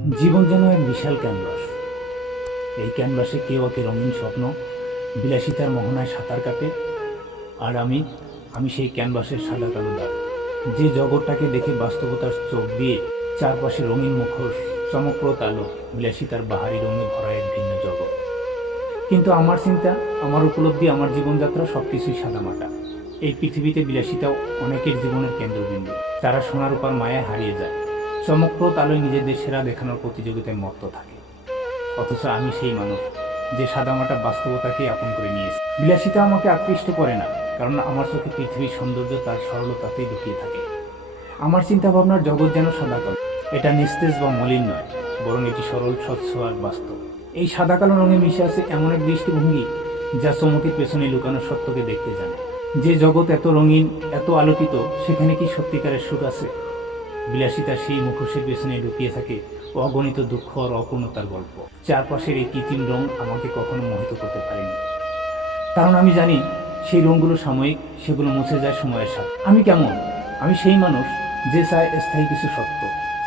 জীবন যেন এক বিশাল ক্যানভাস এই ক্যানভাসে কেউ আঁকে রঙিন স্বপ্ন, বিলাসিতার মোহনায় সাঁতার কাটে, আর আমি আমি সেই ক্যানভাসের সাদা কালো দাগ যে জগৎটাকে দেখে বাস্তবতার চোখ দিয়ে চারপাশে রঙিন মুখোশ চমকপ্রদ আলো বিলাসিতার বাহারি রঙে ভরা এক ভিন্ন জগৎ। কিন্তু আমার চিন্তা, আমার উপলব্ধি, আমার জীবনযাত্রা সবকিছুই সাদামাটা। এই পৃথিবীতে বিলাসিতাও অনেকের জীবনের কেন্দ্রবিন্দু। তারা সোনার উপর মায়ায় হারিয়ে যায়। চমকপ্রদ আলোয় নিজেদের সেরা দেখানোর প্রতিযোগিতায় মত্ত থাকে। অথচ আমি সেই মানুষ যে সাদামাটা বাস্তবতাকে আপন করে নিয়েছে। বিলাসিতা আমাকে আকৃষ্ট করে না, কারণ আমার চোখে পৃথিবীর সৌন্দর্য তার সরলতাতেই লুকিয়ে থাকে। আমার চিন্তা ভাবনার জগৎ যেন সাদা কালো এটা নিস্তেজ বা মলিন নয়, বরং এটি সরল, স্বচ্ছ আর বাস্তব। এই সাদা কালো রঙে মিশে আছে এমন এক দৃষ্টিভঙ্গি যা চমকের পেছনে লুকানো সত্যকে দেখতে জানে। যে জগৎ এত রঙিন, এত আলোকিত, সেখানে কি সত্যিকারের সুখ আছে? বিলাসিতা সেই মুখোশের পেছনে লুকিয়ে থাকে অগণিত দুঃখ আর অপূর্ণতার গল্প। চারপাশের এই কৃত্রিম রং আমাকে কখনো মোহিত করতে পারেনি। কারণ আমি জানি সেই রঙগুলো সাময়িক, সেগুলো মুছে যায় সময়ের সাথে। আমি কেমন? আমি সেই মানুষ যে চায় স্থায়ী কিছু সত্য,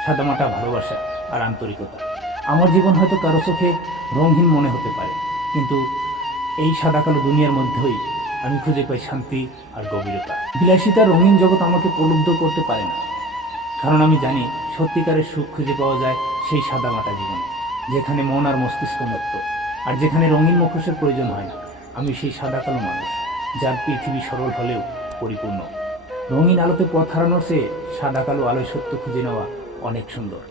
সাদামাটা ভালোবাসা আর আন্তরিকতা। আমার জীবন হয়তো কারও চোখে রঙহীন মনে হতে পারে, কিন্তু এই সাদা কালো দুনিয়ার মধ্যেই আমি খুঁজে পাই শান্তি আর গভীরতা। বিলাসিতার রঙিন জগৎ আমাকে প্রলুব্ধ করতে পারে না। কারণ আমি জানি সত্যিকারের সুখ খুঁজে পাওয়া যায় সেই সাদা সাদামাটা জীবনে, যেখানে মন আর মস্তিষ্ক মুক্ত। আর যেখানে রঙিন মুখোশের প্রয়োজন হয় না, আমি সেই সাদা কালো মানুষ, যার পৃথিবী সরল হলেও পরিপূর্ণ। রঙিন আলোতে পথ হারানোর চেয়ে সাদা কালো আলোয় সত্য খুঁজে নেওয়া অনেক সুন্দর।